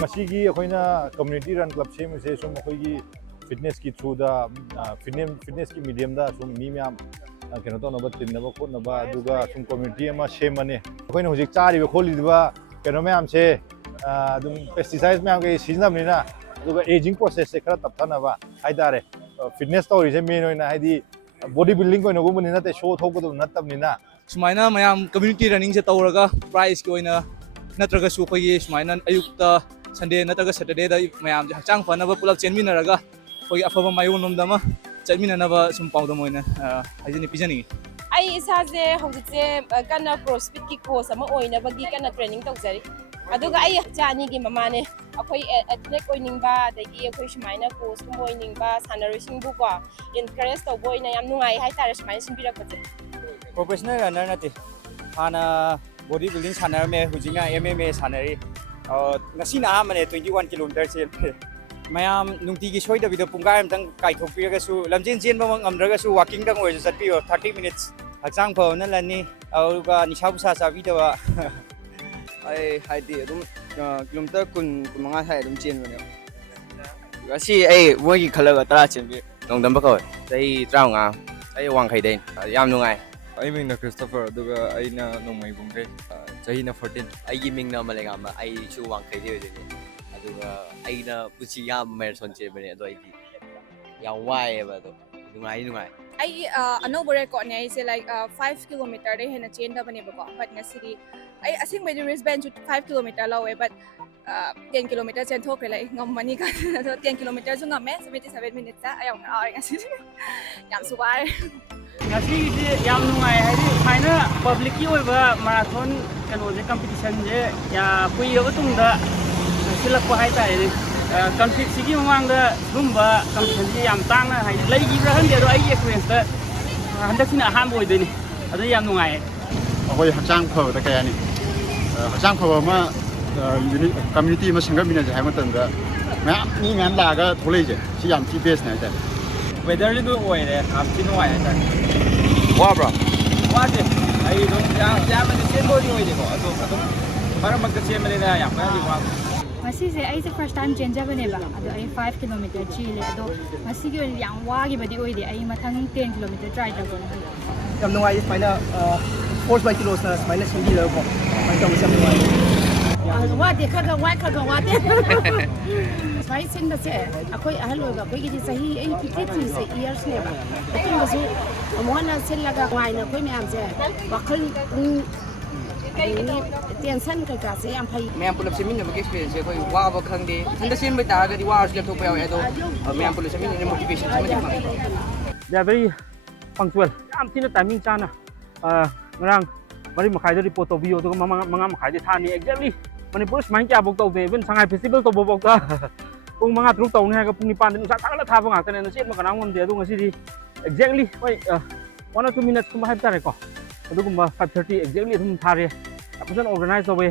Masigi akoina community run club se muse sum akoigi fitness ki through da fitness ki medium da sum mi myam keno to na ba tin na ba khot na ba aduga sum community ama shemane akoina hojik chari ba kholi ba keno myam se dum pesticides myam ke season ni na aduga aging process se khara tap thana ba haidare fitness to ri se main oina haidi body building ko na go ni na te show thok ko na tab ni na sumaina mayam community running se tawraga prize ki oina natraga su khoi sumaina ayukta Sunday nataga Saturday da mayam hachang fanaba pulak chenminaraga khoi afaba mayon nomdama chenminanaba sum pawda moina hajini pijani ai isaje hojikse kana crossfit ki course ama oina bagi kana training tawjari aduga ai chani gi mamane akoi athlete oiningba dagi akoi sumaina course kum oiningba sanarising bu ko encourage to boina yam nungai hai tare sumaina simbirak pate professional runner nate hana body building sanar me hujinga MMA sanari ngasi na amane 21 km chen mayam nungti soi da video pungkai amtang kai thopira ga su lamjin chen ba ngamdra ga su walking dang oi sat pio 30 minutes hachang pho na lani au ga nisha busa sa video ba ai haidi dum kilometer kun manga hai dum chen bane ngasi ai moi gi khala ga tara chen bi dong dam ba ko sai trao nga ai wang khai den yam nungai ai ming na Christopher aduga ai na nongmai bungre chahi na 14 ai gi ming na malega ma ai chu wang khai de de aduga ai na puchi ya marathon che bane ado ai gi ya wai ba do nungai ai another record ne is like 5 km de hena chain da bane ba ko but ngasiri ai asing by the wristband 5 km lawe but 10 km chen thok lai ngam mani ka 10 km ju ngam 77 minutes ta ayong ai ngasiri yam suwai ngasi ji yam nungai haidi thaina public ki oiba marathon kano je competition je ya pui ro tung da silak ko hai tai conflict sigi mamang da gumba competition ji yam tang na hai lai gi ra han de ro ai experience da handak sina ham boi de ni adu yam nungai akoi hachang pho da kaya ni hachang pho ma community ma singa mina je hai ma tan da ma ni ngan la ga tholei je si yam ti base na ja weather li du oi le am tin wai ta wa bro wa je ai dum ya ma de chen body oi de ko ado para mag ka chen ma le na ya ma di wa Masih saya itu first time change apa nih bang? Ada 5 km Chile, ada masih kau yang wagi badi oi deh, ayah matang 10 km try tak boleh. Yang nungai is mana force by kilos na mana sendiri lah kok, mana macam nungai. Wah dia kagak wah dia. Saya sen dah saya, aku ahal loga, aku ini sahi, 53 years ni bang. Aku masih, mana sen laga wah ni, aku ni amze, wakil tension ka ka se am phai mem pulap semin na experience ko wa ba khang de thanda sen bai ta ga di wa asle thok pa ya do mem pulap semin ne motivation sama di phang they are very punctual am tin timing chana ngrang mari makhai da report to video to manga makhai de thani exactly manipur smang kya bok to de ben sangai festival to bok ta pung manga truk to ne ga pung ni pan nu sa thakala tha ba ngak ne set ma kanang ngom de du ngasi di exactly wai 1 or 2 minutes kuma haip tare ko adugumba 5:30 exactly thum thare apun organize away